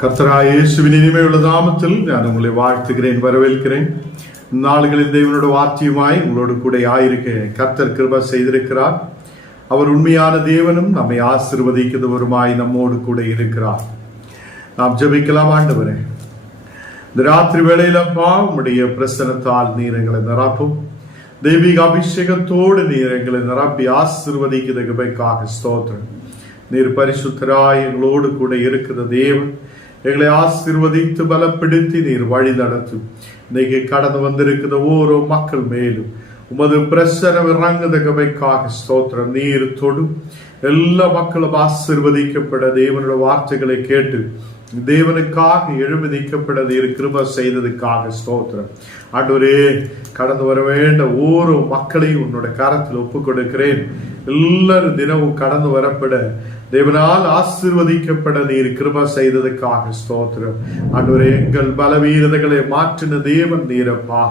கர்த்தராகிய இயேசுவின் இனிமையுள்ள நாமத்தில் நான் உங்களை வாழ்த்துகிறேன், வரவேற்கிறேன். நாளுகளில் தேவனோட வார்த்தையுமாய் உங்களோடு கூட ஆயிருக்க கர்த்தர் கிருபை செய்திருக்கிறார். அவர் உண்மையான தேவனும் நம்மை ஆசீர்வதிக்கிறவருமாய் நம்மோடு கூட இருக்கிறார். நாம் ஜெபிக்கலாம். ஆண்டவரே, இந்த ராத்திரி வேளையிலப்பா உம்முடைய பிரசன்னத்தால் நீர் எங்களை நிரப்பும். தெய்வீக அபிஷேகத்தோடு நீர் எங்களை நிரப்பி ஆசீர்வதிக்கிற கிருபைக்காக ஸ்தோத்திரம். நீர் பரிசுத்தராய் எங்களோடு கூட இருக்கிற தேவன், எங்களை ஆசீர்வதித்து பலப்படுத்தி நீர் வழி நடத்தும். இன்னைக்கு கடந்து வந்திருக்கிற ஓரோ மக்கள் மேலும் உமது பிரசனம் இறங்குத கிருபைக்காக ஸ்தோத்திரம். நீர் தொடும். எல்லா மக்களும் ஆசீர்வதிக்கப்பட தேவனோட வார்த்தைகளை கேட்டு தேவனுக்காக எழுமதிக்கப்பட நீர் கிருபை செய்ததுக்காக ஸ்தோத்திரம். ஆண்டவரே, கடந்து வர வேண்ட ஓரோ மக்களையும் உன்னோட கரத்தில் ஒப்புக் கொடுக்கிறேன். எல்லாரும் தினமும் கடந்து வரப்பட தேவனால் ஆசீர்வதிக்கப்பட நீர் கிருபை செய்ததுக்காக ஸ்தோத்திரம். ஆண்டவரே, எங்கள் பலவீனதைகளை மாற்றின தேவன் நீரப்பா,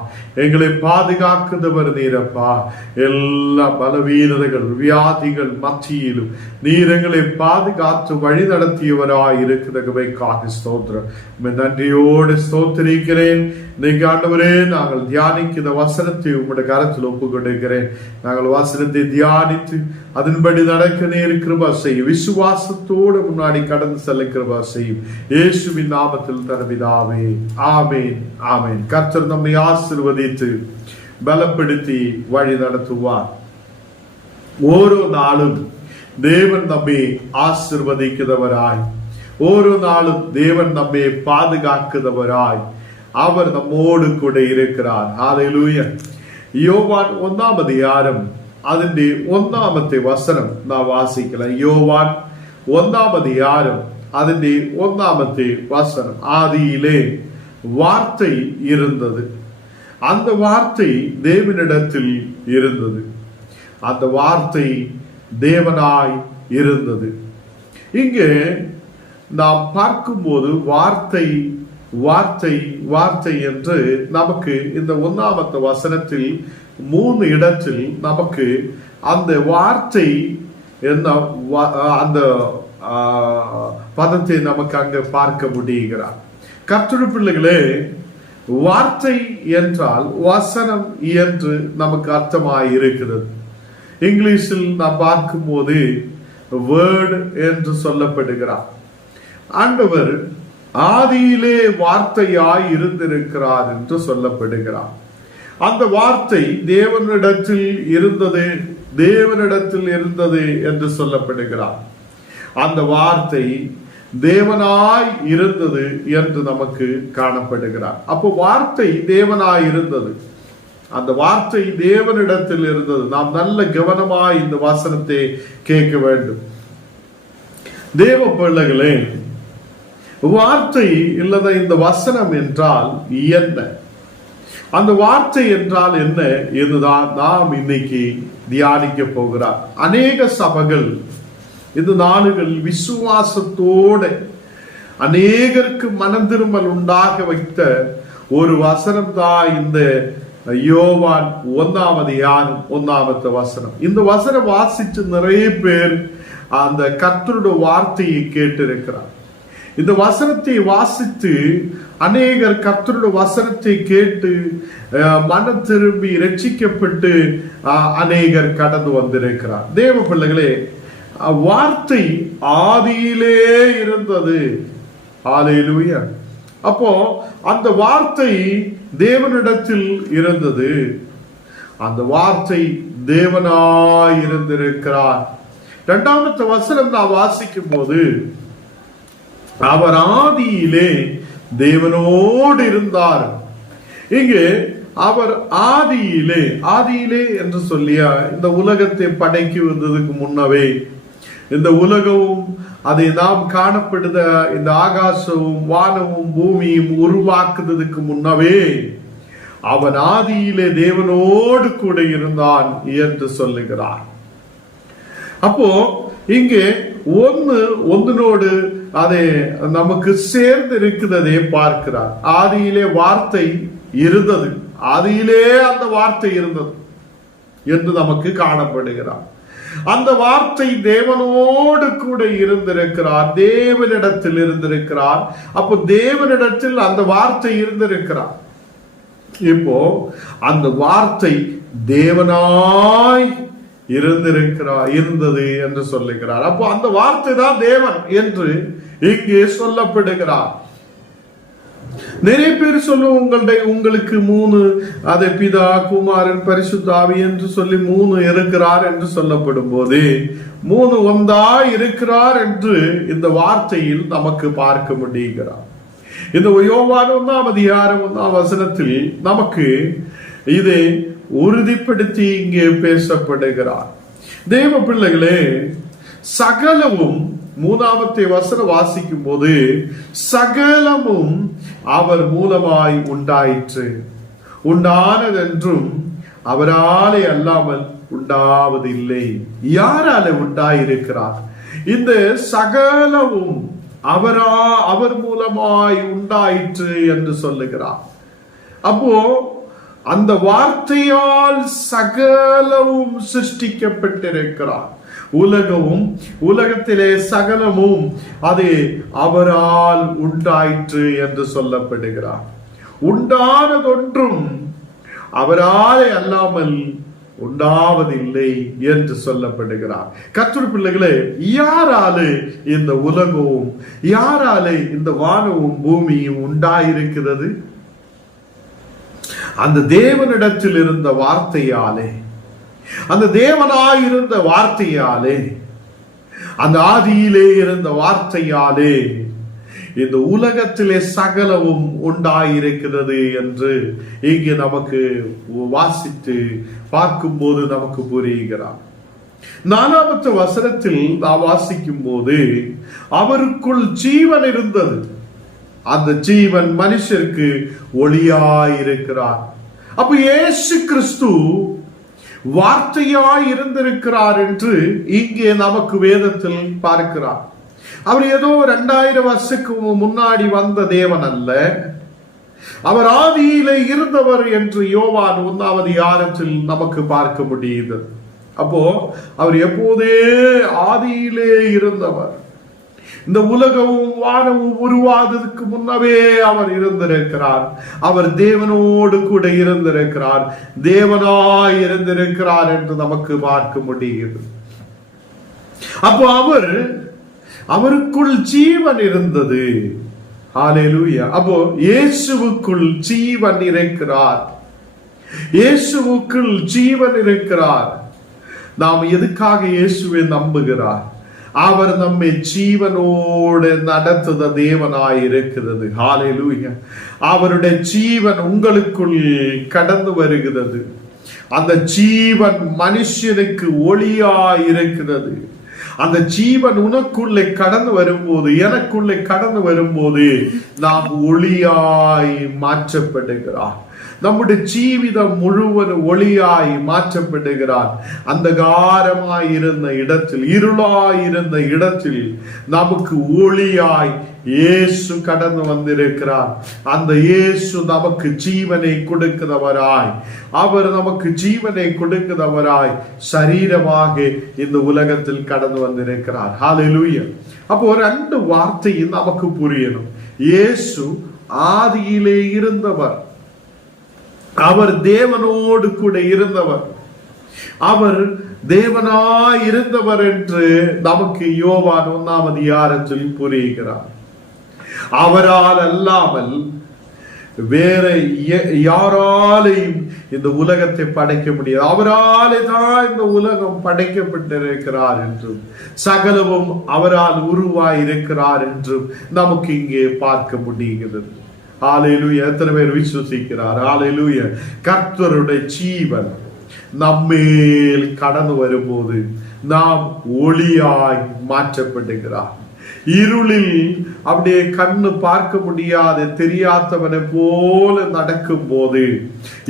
எங்களை பாதுகாக்கிறவர் நீரப்பா. எல்லா பலவீனதைகள் வியாதிகள் மத்தியிலும் நீர் எங்களை பாதுகாத்து வழி நடத்தியவராய் இருக்கிற ஸ்தோத்திரம். நன்றியோடு ஸ்தோத்திரிக்கிறேன். இன்னைக்கு ஆண்டவரே, நாங்கள் தியானிக்கிற வசனத்தை உங்களுடைய கரத்தில் ஒப்புக் கொண்டிருக்கிறேன். நாங்கள் வசனத்தை தியானித்து அதன்படி நடக்க நீர் கிருபை செய்யும். விசுவாசத்தோடு முன்னாடி கடந்து செல்ல கிருபை செய்யும். இயேசுவின் நாமத்தில் தரவிதாவே, ஆமேன், ஆமேன். கர்த்தர் நம்மை ஆசீர்வதித்து பலப்படுத்தி வழி நடத்துவார். ஓரோ நாளும் தேவன் நம்மை ஆசீர்வதிக்கிறவராய், ஒரு நாளும் தேவன் நம்மை பாதுகாக்கிறவராய் அவர் நம்மோடு கூட இருக்கிறார். ஹல்லேலூயா. யோவான் 1ஆம் அதிகாரம் അതിന്റെ 1ാമത്തെ വസനം നാം വാസിക്കണം. യോവാൻ 1ആം அதிகாரம் അതിന്റെ 1ാമത്തെ வசனம். ஆதியிலே வார்த்தை இருந்தது, அந்த வார்த்தை தேவனிடத்தில் இருந்தது, அந்த வார்த்தை தேவனாய் இருந்தது. இங்கே நாம் பார்க்கும்போது வார்த்தை வார்த்தை வார்த்தை என்று நமக்கு இந்த 1ாமത്തെ வசனத்தில் 3 இடத்தில் நமக்கு அந்த வார்த்தை என்ன அந்த பதத்தை நமக்கு அங்க பார்க்க முடிகிறார். கர்த்தருடைய பிள்ளைகளே, வார்த்தை என்றால் வசனம் என்று நமக்கு அர்த்தமாய் இருக்கிறது. இங்கிலீஷில் நாம் பார்க்கும் போது வேர்ட் என்று சொல்லப்படுகிறார். ஆண்டவர் ஆதியிலே வார்த்தையாய் இருந்திருக்கிறார் என்று சொல்லப்படுகிறார். அந்த வார்த்தை தேவனிடத்தில் இருந்தது, தேவனிடத்தில் இருந்தது என்று சொல்லப்படுகிறார். அந்த வார்த்தை தேவனாய் இருந்தது என்று நமக்கு காணப்படுகிறார். அப்போ வார்த்தை தேவனாய் இருந்தது, அந்த வார்த்தை தேவனிடத்தில் இருந்தது. நாம் நல்ல கவனமாய் இந்த வசனத்தை கேட்க வேண்டும். தேவ பிள்ளைகளே, வார்த்தை இல்லத இந்த வசனம் என்றால் என்ன, அந்த வார்த்தை என்றால் என்ன இதுதான் நாம் இன்னைக்கு தியானிக்க போகிறார். அநேக சபைகள் இந்த நாடுகள் விசுவாசத்தோட அநேகருக்கு மனம் திரும்பல் உண்டாக வைத்த ஒரு வசனம் தான் இந்த யோவான் 1ஆம் அதிகாரம் 1ாமത്തെ வசனம். இந்த வசனம் வாசிச்சு நிறைய பேர் அந்த கர்த்தருடைய வார்த்தையை கேட்டிருக்கிறார். இந்த வசனத்தை வாசித்து அநேகர் கர்த்தருடைய வசனத்தை கேட்டு மனம் திரும்பி ரட்சிக்கப்பட்டு அநேகர் கடந்து வந்திருக்கிறார். தேவ பிள்ளைகளே, வார்த்தை ஆதியிலே இருந்தது. ஹல்லேலூயா. அப்போ அந்த வார்த்தை தேவனிடத்தில் இருந்தது, அந்த வார்த்தை தேவனாய் இருந்திருக்கிறார். 2ாமത്തെ வசனம் நான் வாசிக்கும் போது, அவர் ஆதியிலே தேவனோடு இருந்தார். இங்கு அவர் ஆதியிலே, ஆதியிலே என்று சொல்லியா இந்த உலகத்தை படைக்குவதற்கு முன்னவே, இந்த உலகமும் அதை நாம் காணப்படுத இந்த ஆகாசமும் வானமும் பூமியும் உருவாக்குவதற்கு முன்னவே அவன் ஆதியிலே தேவனோடு கூட இருந்தான் என்று சொல்லுகிறார். அப்போ இங்கே ஒன்னோடு அதை நமக்கு சேர்ந்து இருக்கிறதை பார்க்கிறார். ஆதியிலே வார்த்தை இருந்தது, ஆதியிலே அந்த வார்த்தை இருந்தது என்று நமக்கு காணப்படுகிறார். அந்த வார்த்தை தேவனோடு கூட இருந்திருக்கிறார், தேவனிடத்தில் இருந்திருக்கிறார். அப்போ தேவனிடத்தில் அந்த வார்த்தை இருந்திருக்கிறார். இப்போ அந்த வார்த்தை தேவனாய் இருந்தது என்று சொல்லுகிறார். அப்போ அந்த வார்த்தை தான் தேவன் என்று இங்கே சொல்லப்படுகிறார். நிறைய பேர் சொல்லுவோம், உங்களுக்கு 3 அதை பிதா, குமாரன், பரிசுத்த ஆவி என்று சொல்லி 3 இருக்கிறார் என்று சொல்லப்படும் போது 3 ஒன்றா இருக்கிறார் என்று இந்த வார்த்தையில் நமக்கு பார்க்க முடிகிறார். இந்த யோவான் 1ஆம் அதிகாரம் 1ஆம் வசனத்தில் நமக்கு இதை உறுதிப்படுத்தி இங்கே பேசப்படுகிறார். தேவ பிள்ளைகளே, சகலமும் 3ஆம் வசனம் வாசிக்கும் போது சகலமும் அவர் மூலமாய் உண்டாயிற்று, உண்டானதென்றும் அவராலே அல்லாமல் உண்டாவதில்லை. யாரால உண்டாயிருக்கிறார்? இந்த சகலமும் அவர் மூலமாய் உண்டாயிற்று என்று சொல்லுகிறார். அப்போ அந்த வார்த்தையால் சகலமும் சிருஷ்டிக்கப்பட்டிருக்கிறார். உலகத்திலே சகலமும் அது அவரால் உண்டாயிற்று என்று சொல்லப்படுகிறார். உண்டானதொன்றும் அவராலே அல்லாமல் உண்டாவதில்லை என்று சொல்லப்படுகிறார். கர்த்தருடைய பிள்ளைகளே, யாராலே இந்த உலகமும், யாராலே இந்த வானமும் பூமியும் உண்டாயிருக்கிறது? அந்த தேவனிடத்தில் இருந்த வார்த்தையாலே, அந்த தேவனாயிருந்த வார்த்தையாலே, அந்த ஆதியிலே இருந்த வார்த்தையாலே இந்த உலகத்திலே சகலமும் உண்டாயிருக்கிறது என்று இங்கே நமக்கு வாசித்து பார்க்கும்போது நமக்கு புரிகிறார். 4ஆம் வசனத்தில் நாம் வாசிக்கும் போது அவருக்குள் ஜீவன் இருந்தது, அந்த ஜீவன் மனுஷருக்கு ஒளியாயிருக்கிறார். அப்ப இயேசு கிறிஸ்து வார்த்தையாய் இருந்திருக்கிறார் என்று இங்கே நமக்கு வேதத்தில் பார்க்கிறார். அவர் ஏதோ 2000 வருஷத்துக்கு முன்னாடி வந்த தேவன் அல்ல, அவர் ஆதியிலே இருந்தவர் என்று யோவான் 1ஆம் அதிகாரத்தில் நமக்கு பார்க்க முடியுது. அப்போ அவர் எப்போதே ஆதியிலே இருந்தவர். இந்த உலகமும் வானமும் உருவாததுக்கு முன்னவே அவர் இருந்திருக்கிறார். அவர் தேவனோடு கூட இருந்திருக்கிறார், தேவனாய் இருந்திருக்கிறார் என்று நமக்கு பார்க்க முடியுது. அப்போ அவருக்குள் ஜீவன் இருந்தது. ஹல்லேலூயா. அப்போ இயேசுவுக்குள் ஜீவன் இருக்கிறார், இயேசுவுக்குள் ஜீவன் இருக்கிறார். நாம் எதுக்காக இயேசுவை நம்புகிறார்? அவர் நம்மை ஜீவனோடு நடத்துத தேவனாய் இருக்கிறது. ஹல்லேலூயா. அவருடைய ஜீவன் உங்களுக்குள் கடந்து வருகிறது. அந்த ஜீவன் மனுஷனுக்கு ஒளியாய் இருக்கிறது. அந்த ஜீவன் உனக்குள்ளே கடந்து வரும்போது, எனக்குள்ளே கடந்து வரும்போது நாம் ஒளியாய் மாற்றப்படுகிறார். நம்முடைய ஜீவிதம் முழுவதும் ஒளியாய் மாற்றப்படுகிறார். அந்தகாரமாய் இருந்த இடத்தில், இருளாய் இருந்த இடத்தில் நமக்கு ஒளியாய் இயேசு கடந்து வந்திருக்கிறார். அந்த இயேசு நமக்கு ஜீவனை கொடுக்கிறவராய், அவர் நமக்கு ஜீவனை கொடுக்கிறவராய் சரீரமாக இந்த உலகத்தில் கடந்து வந்திருக்கிறார். ஹல்லேலூயா. அப்போ 2 வார்த்தையும் நமக்கு புரியணும். இயேசு ஆதியிலே இருந்தவர், அவர் தேவனோடு கூட இருந்தவர், அவர் தேவனாய் இருந்தவர் என்று நமக்கு யோவான் 1ஆம் அதிகாரத்தில் புரிகிறார். அவரால் அல்லாமல் வேற யாராலையும் இந்த உலகத்தை படைக்க முடியாது. அவராலே தான் இந்த உலகம் படைக்கப்பட்டிருக்கிறார் என்றும் சகலமும் அவரால் உருவாய் இருக்கிறார் என்றும் நமக்கு இங்கே பார்க்க முடிகிறது. ஹல்லேலூயா. எத்தனை பேர் விசுவசிக்கிறார்? ஹல்லேலூயா. கர்த்தருடைய ஜீவன் நம்மேல் கடந்து வரும்போது நாம் ஒளியாய் மாற்றப்படுகிறார். இருளில் அப்படியே கண்ணு பார்க்க முடியாத தெரியாதவனை போல நடக்கும் போது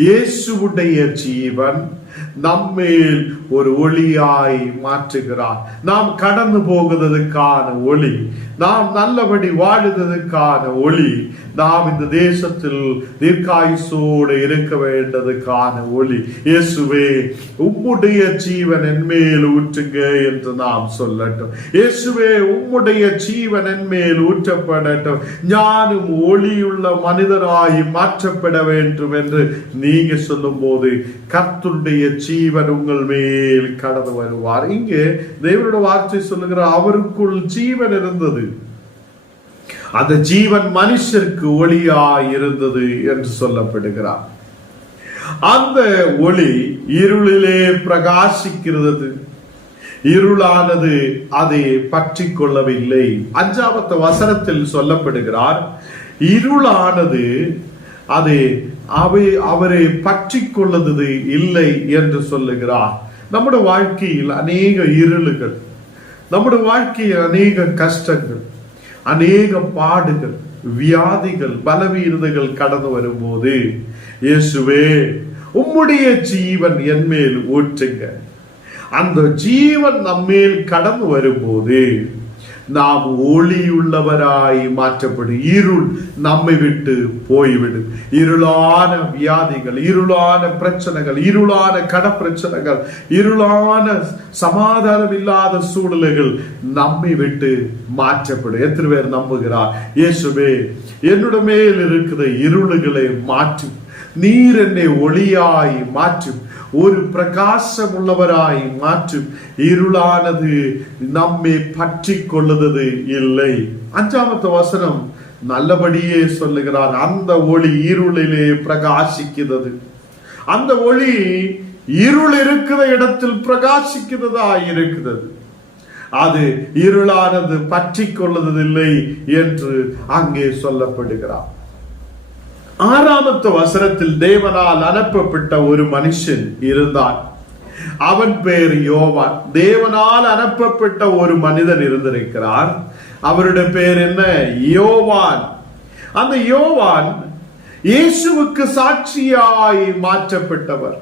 இயேசுவுடைய ஜீவன் நம்மேல் ஒரு ஒளியாய் மாற்றுகிறார். நாம் கடந்து போகுவதற்கான ஒளி, நாம் நல்லபடி வாழுவதற்கான ஒளி, நாம் இந்த தேசத்தில் தீர்க்காயுசோடு இருக்க வேண்டதுக்கான ஒளி. இயேசுவே, உம்முடைய ஜீவன் என்மேல் ஊற்றுங்க என்று நாம் சொல்லட்டும். இயேசுவே, உம்முடைய ஜீவன் என்மேல் ஊற்றப்படட்டும். ஞானும் ஒளியுள்ள மனிதராய் மாற்றப்பட வேண்டும் என்று நீங்க சொல்லும் போது கர்த்தருடைய ஜீவன் உங்கள் மேல் கடந்து வருவார். இங்கே தேவனுடைய வார்த்தை சொல்லுகிறார், அவருக்குள் ஜீவன் இருந்தது, அந்த ஜீவன் மனுஷருக்கு ஒளியாய் இருந்தது என்று சொல்லப்படுகிறார். அந்த ஒளி இருளிலே பிரகாசிக்கிறது, இருளானது அதை பற்றி கொள்ளவில்லை. 5வது வசனத்தில் சொல்லப்படுகிறார், இருளானது அதை அவரை பற்றி கொள்ளுவது இல்லை என்று சொல்லுகிறார். நம்முடைய வாழ்க்கையில் அநேக இருளுகள், நம்முடைய வாழ்க்கையில் அநேக கஷ்டங்கள், அநேக பாடுகள், வியாதிகள், பலவீனங்கள் கடந்து வரும்போது, இயேசுவே, உம்முடைய ஜீவன் என் மேல் ஊற்றுங்க. அந்த ஜீவன் நம்மேல் கடந்து வரும்போது நாம் ஒளியுள்ளவராய் மாற்றப்படும். இருள் நம்மை விட்டு போய்விடும். இருளான வியாதிகள், இருளான பிரச்சனைகள், இருளான கடப்பிரச்சனைகள், இருளான சமாதானம் இல்லாத சூழ்நிலைகள் நம்மை விட்டு மாற்றப்படும். எத்தனை பேர் நம்புகிறார்? இயேசுவே, என்னுடைய மேல் இருக்கிற இருளுகளை மாற்றும், நீர் என்னை ஒளியாய் மாற்றும், ஒரு பிரகாசம் உள்ளவராய் மாற்றும். இருளானது நம்மை பற்றி கொள்ளுவது இல்லை. 5வது வசனம் நல்லபடியே சொல்லுகிறார், அந்த ஒளி இருளிலே பிரகாசிக்கிறது. அந்த ஒளி இருள் இருக்கிற இடத்தில் பிரகாசிக்கிறதா இருக்கிறது. அது இருளானது பற்றி கொள்ளுவதில்லை என்று அங்கே சொல்லப்படுகிறார். 6வது வசனத்தில் தேவனால் அனுப்பப்பட்ட ஒரு மனுஷன் இருந்தான். அவன் பேர் யோவான். தேவனால் அனுப்பப்பட்ட ஒரு மனிதன் இருந்திருக்கிறார். அவருடைய பேர் என்ன? யோவான். அந்த யோவான் இயேசுவுக்கு சாட்சியாய் மாற்றப்பட்டவர்.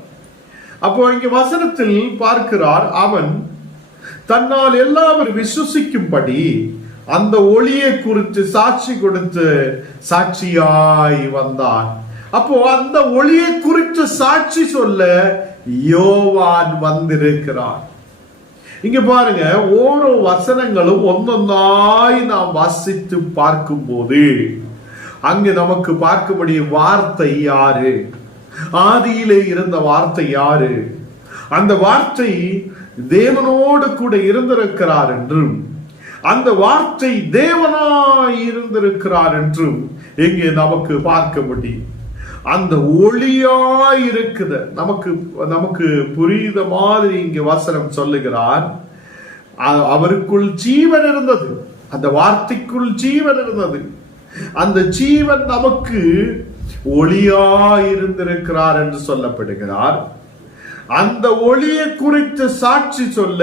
அப்போ இங்க வசனத்தில் பார்க்கிறார், அவன் தன்னால் எல்லாரும் விசுவசிக்கும்படி அந்த ஒளியை குறித்து சாட்சி கொடுத்து சாட்சியாய் வந்தான். அப்போ அந்த ஒளியை குறித்து சாட்சி சொல்ல யோவான் வந்திருக்கிறார். இங்க பாருங்க, ஓரோ வசனங்களும் ஒன்னொன்னாய் நாம் வாசித்து பார்க்கும் போது அங்கு நமக்கு பார்க்கும்படி வார்த்தை யாரு? ஆதியிலே இருந்த வார்த்தை யாரு? அந்த வார்த்தை தேவனோடு கூட இருந்திருக்கிறார் என்றும், அந்த வார்த்தை தேவனாய் இருந்திருக்கிறார் என்றும் இங்கே நமக்கு பார்க்க முடியும். அந்த ஒளியாய் இருக்குது. நமக்கு புரியுத மாதிரி இங்க வசனம் சொல்லுகிறார், அவருக்குள் ஜீவன் இருந்தது, அந்த வார்த்தைக்குள் ஜீவன் இருந்தது, அந்த ஜீவன் நமக்கு ஒளியாய் இருந்திருக்கிறார் என்று சொல்லப்படுகிறார். அந்த ஒளியை குறித்து சாட்சி சொல்ல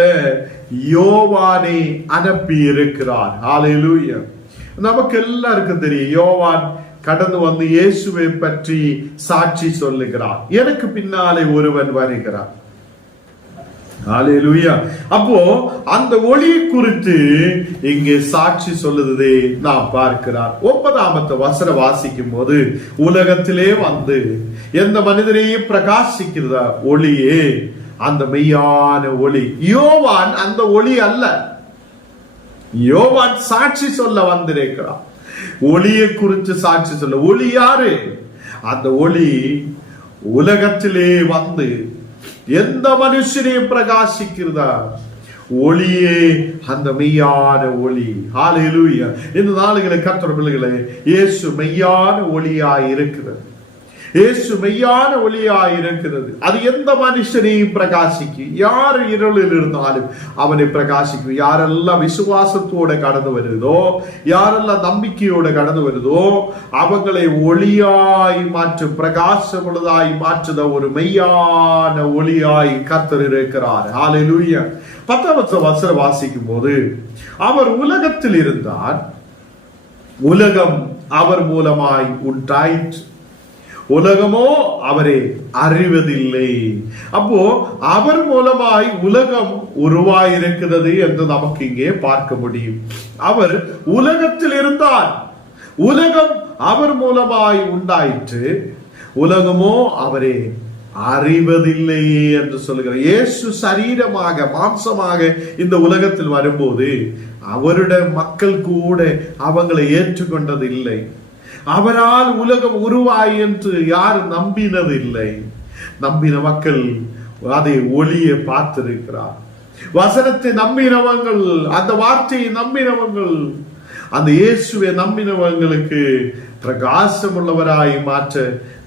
யோவானை அனுப்பி இருக்கிறார். ஹல்லேலூயா. நமக்கு எல்லாருக்கும் தெரியும், யோவான் கடந்து வந்து இயேசுவை பற்றி சாட்சி சொல்லுகிறார். எனக்கு பின்னாலே ஒருவன் வருகிறார். ஹல்லேலூயா. அப்போ அந்த ஒளி குறித்து இங்கே சாட்சி சொல்லுவதை நாம் பார்க்கிறார். 9வது வசனம் வாசிக்கும் போது, உலகத்திலே வந்து எந்த மனிதரையும் பிரகாசிக்கிறதா ஒளியே அந்த மெய்யான ஒளி. யோவான் அந்த ஒளி அல்ல. யோவான் சாட்சி சொல்ல வந்திருக்கிறார். ஒளியை குறித்து சாட்சி சொல்ல. ஒளி யாரு? அந்த ஒளி உலகத்திலே வந்து எந்த மனுஷனையும் பிரகாசிக்கிறதா ஒளியே அந்த மெய்யான ஒளி. ஹல்லேலூயா. இந்த நாளுகளை கர்த்தருடைய பிள்ளைகளே, இயேசு மெய்யான ஒளியாய் இருக்கிறது. இயேசு மெய்யான ஒளியாய் இருக்கிறது. அது எந்த மனுஷனையும் பிரகாசிக்கும். யார் இருளில் இருந்தாலும் அவனை பிரகாசிக்கும். யாரெல்லாம் விசுவாசத்தோட கடந்து வருதோ, யாரெல்லாம் நம்பிக்கையோட கடந்து வருதோ, அவங்களை ஒளியாய் மாற்றும், பிரகாசம் உள்ளதாய் மாற்றுத ஒரு மெய்யான ஒளியாய் கர்த்தர் இருக்கிறார். ஹல்லேலூயா. 10வது வசனம் வாசிக்கும் போது, அவர் உலகத்தில் இருந்தார், உலகம் அவர் மூலமாய் உண்டாயிற்று, உலகமோ அவரை அறிவதில்லை. அப்போ அவர் மூலமாய் உலகம் உருவாயிருக்கிறது என்று நமக்கு இங்கே பார்க்க முடியும். அவர் உலகத்தில் இருந்தார், உலகம் அவர் மூலமாய் உண்டாயிற்று, உலகமோ அவரை அறிவதில்லையே என்று சொல்லுகிறார். இயேசு சரீரமாக மாம்சமாக இந்த உலகத்தில் வரும்போது அவருடைய மக்கள் கூட அவங்களை ஏற்றுக்கொண்டது இல்லை. அவரால் உலகம் உருவாய் என்று யாரும் நம்பினது இல்லை. நம்பின மக்கள் அதை ஒளியை பார்த்திருக்கிறார். வசனத்தை நம்பினவங்கள், அந்த வார்த்தையை நம்பினவங்கள், அந்த இயேசுவை நம்பினவங்களுக்கு பிரகாசம் உள்ளவராய் மாற்ற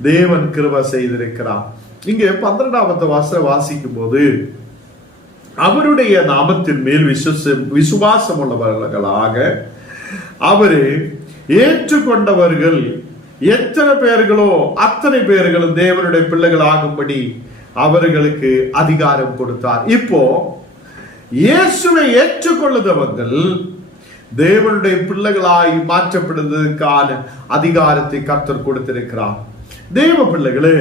தேவன் கிருபை செய்திருக்கிறார். இங்கே 12வது வசனம் வாசிக்கும் போது அவருடைய நாமத்தின் மேல் விசுவாசம் உள்ளவர்களாக அவரு ஏற்றுக்கொண்டவர்கள் எத்தனை பேர்களோ அத்தனை பேர்களும் தேவனுடைய பிள்ளைகள் ஆகும்படி அவர்களுக்கு அதிகாரம் கொடுத்தார். இப்போ இயேசுவை ஏற்றுக்கொள்ளுதவர்கள் தேவனுடைய பிள்ளைகளாய் மாற்றப்படுவதற்கான அதிகாரத்தை கர்த்தர் கொடுத்திருக்கிறார். தேவ பிள்ளைகளே,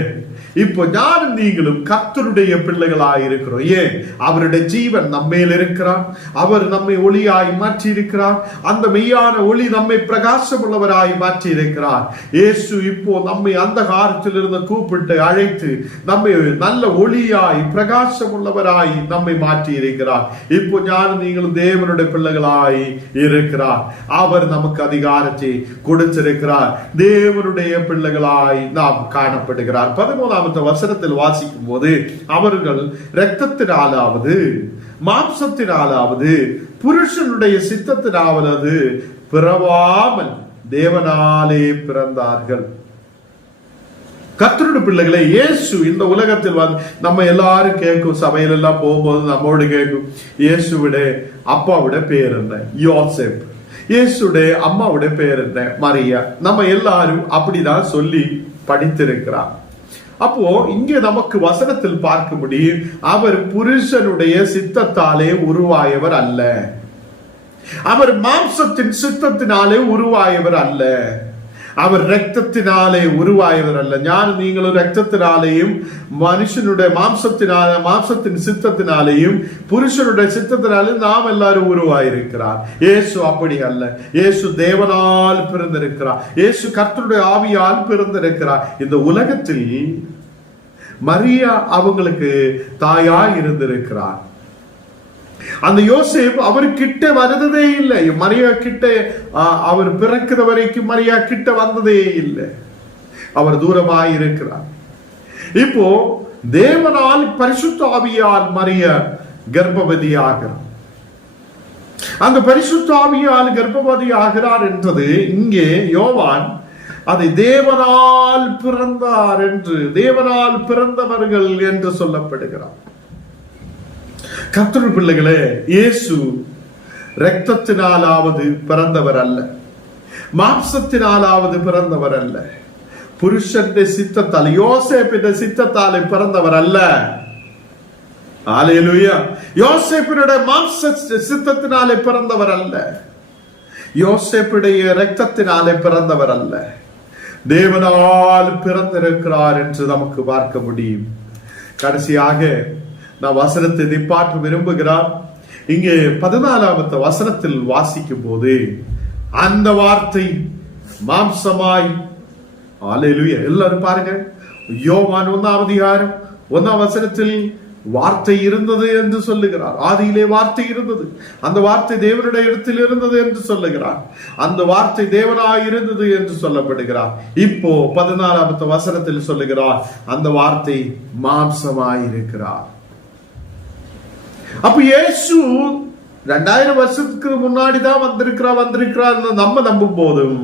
இப்போ ஞானம் நீங்களும் கர்த்தருடைய பிள்ளைகளாய் இருக்கிறோம். ஏன்? அவருடைய ஜீவன் நம்மேல் இருக்கிறார். அவர் நம்மை ஒளியாய் மாற்றி இருக்கிறார். அந்த மெய்யான ஒளி நம்மை பிரகாசம் உள்ளவராய் மாற்றி இருக்கிறார். இயேசு இப்போ நம்மை அந்த காலத்தில் இருந்து கூப்பிட்டு அழைத்து நம்மை நல்ல ஒளியாய் பிரகாசம் உள்ளவராய் நம்மை மாற்றி இருக்கிறார். இப்போ ஞானம் நீங்களும் தேவனுடைய பிள்ளைகளாய் இருக்கிறார். அவர் நமக்கு அதிகாரத்தை கொடுத்திருக்கிறார். தேவனுடைய பிள்ளைகளாய் நாம் காணப்படுகிறார். 13வது வசனத்தில் வாசிக்கும் போது அவர்கள் இரத்தத்தினாலாவது மாம்சத்தினாலாவது புருஷனுடைய சித்தத்தினாவது பிறவாமல் தேவனாலே பிறந்தார்கள். கர்த்தருடைய பிள்ளைகளை, இயேசு இந்த உலகத்தில் வந்து நம்ம எல்லாரும் கேட்கும், சபையில எல்லாம் போகும்போது நம்மோடு கேட்கும், இயேசுவிட அப்பாவுடைய பேர் என்ன? யோசேப். இயேசுடைய அம்மாவுடைய பேர் என்ன? மரியா. நம்ம எல்லாரும் அப்படிதான் சொல்லி படித்திருக்கிறார். அப்போ இங்கே நமக்கு வசனத்தில் பார்க்க முடியும், அவர் புருஷனுடைய சித்தத்தாலே உருவாயவர் அல்ல. அவர் மாம்சத்தின் சித்தத்தினாலே உருவாயவர் அல்ல. அவர் ரத்தத்தினாலே உருவாயவர் அல்ல. நீங்களும் ரத்தத்தினாலேயும் மனுஷனுடைய மாம்சத்தின் சித்தத்தினாலேயும் புருஷனுடைய சித்தத்தினாலேயும் நாம் எல்லாரும் உருவாயிருக்கிறார். இயேசு அப்படி அல்ல. இயேசு தேவனால் பிறந்திருக்கிறார். இயேசு கர்த்தருடைய ஆவியால் பிறந்திருக்கிறார். இந்த உலகத்தில் மரியா அவங்களுக்கு தாயாய் இருந்திருக்கிறார். அந்த யோசேப் அவர் கிட்ட வந்ததே இல்லை. மரியா கிட்ட அவர் பிறக்கிற வரைக்கும் மரியா கிட்ட வந்ததே இல்லை. அவர் தூரமாய் இருக்கிறார். இப்போ தேவனால் பரிசுத்த ஆவியால் மரியா கர்ப்பவதி ஆகிறார். அந்த பரிசுத்த ஆவியால் கர்ப்பவதி ஆகிறார் என்றது இங்கே யோவான் அதை தேவனால் பிறந்தார் என்று, தேவனால் பிறந்தவர்கள் என்று சொல்லப்படுகிறார். கர்த்தருடைய பிள்ளைகளே, இயேசு இரத்தத்தினாலாவது பிறந்தவர் அல்ல, மாம்சத்தினாலாவது பிறந்தவர் அல்ல, புருஷனுடைய சித்தத்தால் யோசேப்பின் சித்தத்தாலே பிறந்தவர் அல்ல. ஹல்லேலூயா. யோசேப்பினுடைய மாம்ச சித்தத்தினாலே பிறந்தவர் அல்ல, யோசேப்புடைய இரத்தத்தினாலே பிறந்தவர் அல்ல, தேவனால் பிறந்திருக்கிறார் என்று நமக்கு பார்க்க முடியும். கடைசியாக நான் வசனத்தை நிப்பாற்ற விரும்புகிறார். இங்கே 14வது வசனத்தில் வாசிக்கும் போது அந்த வார்த்தை மாம்சமாய், ஹல்லேலூயா, எல்லாரும் பாருங்க, யோவான் 1வது அதிகாரம் 1ஆம் வசனத்தில் வார்த்தை இருந்தது என்று சொல்லுகிறார். ஆதியிலே வார்த்தை இருந்தது, அந்த வார்த்தை தேவனுடைய இடத்தில் இருந்தது என்று சொல்லுகிறார். அந்த வார்த்தை தேவனாய் இருந்தது என்று சொல்லப்படுகிறார். இப்போ 14வது வசனத்தில் சொல்லுகிறார், அந்த வார்த்தை மாம்சமாய் இருக்கிறார். அப்ப இயேசு 2000 வருஷத்துக்கு முன்னாடிதான் வந்திருக்கிறார் நம்ம நம்பும் போதும்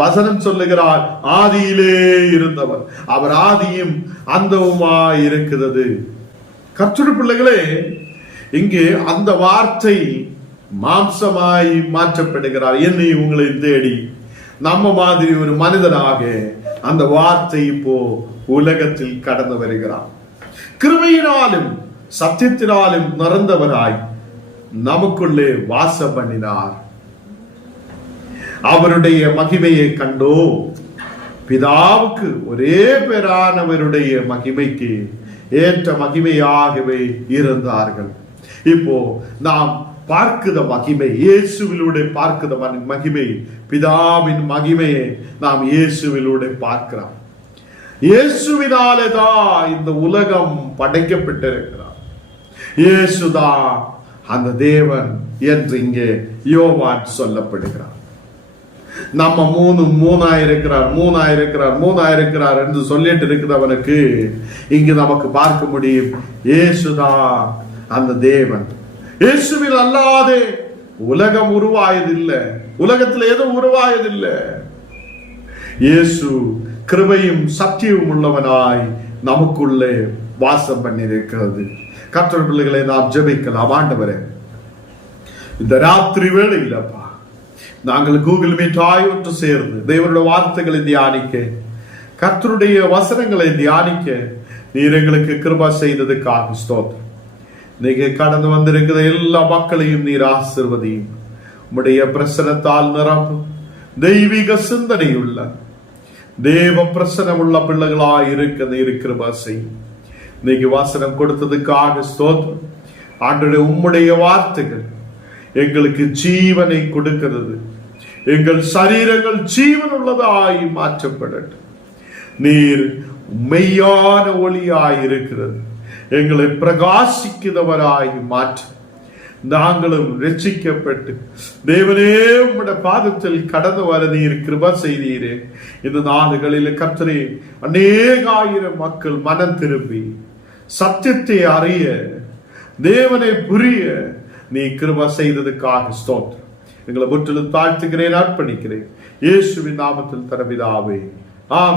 வசனம் சொல்லுகிறார், ஆதியிலே இருந்தவர், அவர் ஆதியும் அந்தவுமாய் இருக்கிறது. கர்த்தருடைய பிள்ளைகளே, இங்கே அந்த வார்த்தை மாம்சமாய் மாற்றப்படுகிறார். என்னை உங்களை தேடி நம்ம மாதிரி ஒரு மனிதனாக அந்த வார்த்தை இப்போ உலகத்தில் கடந்து வருகிறார். கிருபையினாலும் சத்தியத்தினாலும் நிறந்தவராய் நமக்குள்ளே வாசம் பண்ணினார். அவருடைய மகிமையை கண்டோ, பிதாவுக்கு ஒரே பேரானவருடைய மகிமைக்கு ஏற்ற மகிமையாகவே இருந்தார்கள். இப்போ நாம் பார்க்கிற மகிமை, இயேசுவிலூടെ பார்க்கிற மகிமை, பிதாவின் மகிமையை நாம் இயேசுவிலூടെ பார்க்கிறோம். இயேசுவினாலே தான் இந்த உலகம் படைக்கப்பட்டிருக்கிறார். இயேசுதான் அந்த தேவன் என்று இங்கே யோவான் சொல்லப்படுகிறார். நம்ம மூணாயிருக்கிறார் என்று சொல்லிட்டு இருக்கிறவனுக்கு இங்கு நமக்கு பார்க்க முடியும், இயேசுதான் அந்த தேவன். இயேசுவில் அல்லாதே உலகம் உருவாயதில்லை, உலகத்தில் எதுவும் உருவாயதில்லை. இயேசு கிருபையும் சத்தியமும் உள்ளவனாய் நமக்குள்ளே வாசம் பண்ணியிருக்கிறது. கர்த்தர் பிள்ளைகளை நாம் ஜெபிக்கலாம். ஆண்டவரே, இந்த ராத்திரி வேளையிலப்பா நாங்கள் கூகுள் மீட் ஒன்று சேர்ந்து தேவனுடைய வார்த்தைகளை தியானிக்க, கர்த்தருடைய வசனங்களை தியானிக்க நீர் எங்களுக்கு கிருபை செய்ததுக்காக ஸ்தோத்திரம். நீங்க கடந்து வந்திருக்கிற எல்லா மக்களையும் நீர் ஆசீர்வதியும். உம்முடைய பிரசனத்தால் நிரப்பும். தெய்வீக சிந்தனையுள்ள தேவ பிரசனம் உள்ள பிள்ளைகளாய் இருக்க நீர் கிருபை செய்யும். நீங்க வாசனம் கொடுத்ததுக்காக ஸ்தோத்திரம். ஆண்டவரே, உம்முடைய வார்த்தைகள் எங்களுக்கு ஜீவனை கொடுக்கிறது. எங்கள் சரீரங்கள் ஜீவன் உள்ளதாய் மாற்றப்படட்டும். நீர் மெய்யான ஒளியாய் இருக்கிறது. எங்களை பிரகாசிக்கிறவராய் மாற்ற நாங்களும் ரட்சிக்கப்பட்டு தேவனே உம்முடைய பாதத்தில் கடந்து வர நீர் கிருபை செய்தீரே. இந்த நாடுகளில் கர்த்தரே, அநேகாயிரம் மக்கள் மனம் திரும்பி சத்தியத்தை அறிய, தேவனை புரிய நீ கிருபை செய்ததுக்காக ஸ்தோத்திரம். எங்களை முற்றிலும் தாழ்த்துகிறேன், அர்ப்பணிக்கிறேன். இயேசுவின் நாமத்தில் தரவிதாவே. ஆம்.